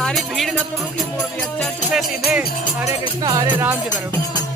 सारी भीड़ का तो रुख ही मोड़ दिया, चर्च से सीधे हरे कृष्णा हरे राम की तरफ।